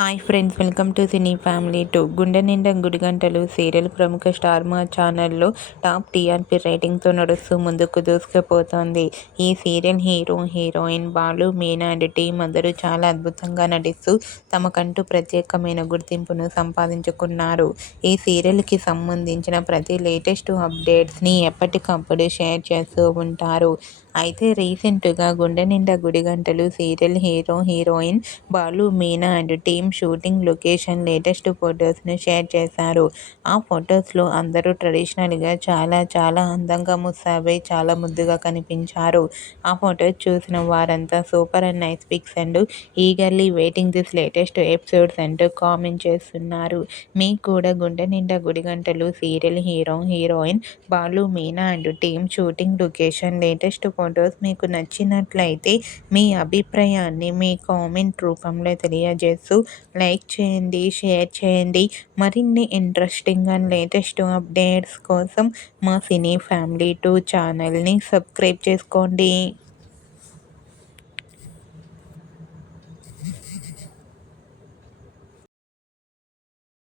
Hi friends, welcome to cine family 2. గుండె Ninda Gudigantalu serial ప్రముఖ star మా ఛానల్లో టాప్ టీఆర్పీ రేటింగ్తో నడుస్తూ ముందుకు దూసుకుపోతోంది. ఈ serial hero, heroine Balu, Meena and team అందరూ చాలా అద్భుతంగా నటిస్తూ తమకంటూ ప్రత్యేకమైన గుర్తింపును సంపాదించుకున్నారు. ఈ సీరియల్కి సంబంధించిన ప్రతి లేటెస్ట్ అప్డేట్స్ని ఎప్పటికప్పుడు షేర్ చేస్తూ ఉంటారు. అయితే రీసెంట్గా Gunde Ninda Gudigantalu serial hero, heroine Balu, Meena and team shooting location latest ఫొటోస్ను షేర్ చేశారు. ఆ ఫొటోస్లో అందరూ ట్రెడిషనల్గా చాలా అందంగా ముస్తాబై చాలా ముద్దుగా కనిపించారు. ఆ ఫొటోస్ చూసిన వారంతా super and nice pics and eagerly waiting this latest episodes అంటూ కామెంట్ చేస్తున్నారు. మీకు కూడా Gunde Ninda Gudigantalu serial hero, heroine Balu, Meena and team shooting location latest photos మీకు నచ్చినట్లయితే మీ అభిప్రాయాన్ని మీ కామెంట్ రూపంలో తెలియజేస్తూ లైక్ చేయండి, షేర్ చేయండి. మరిన్ని ఇంట్రెస్టింగ్ అండ్ లేటెస్ట్ అప్డేట్స్ కోసం మా సినీ ఫ్యామిలీ 2 ఛానల్ని సబ్స్క్రైబ్ చేసుకోండి.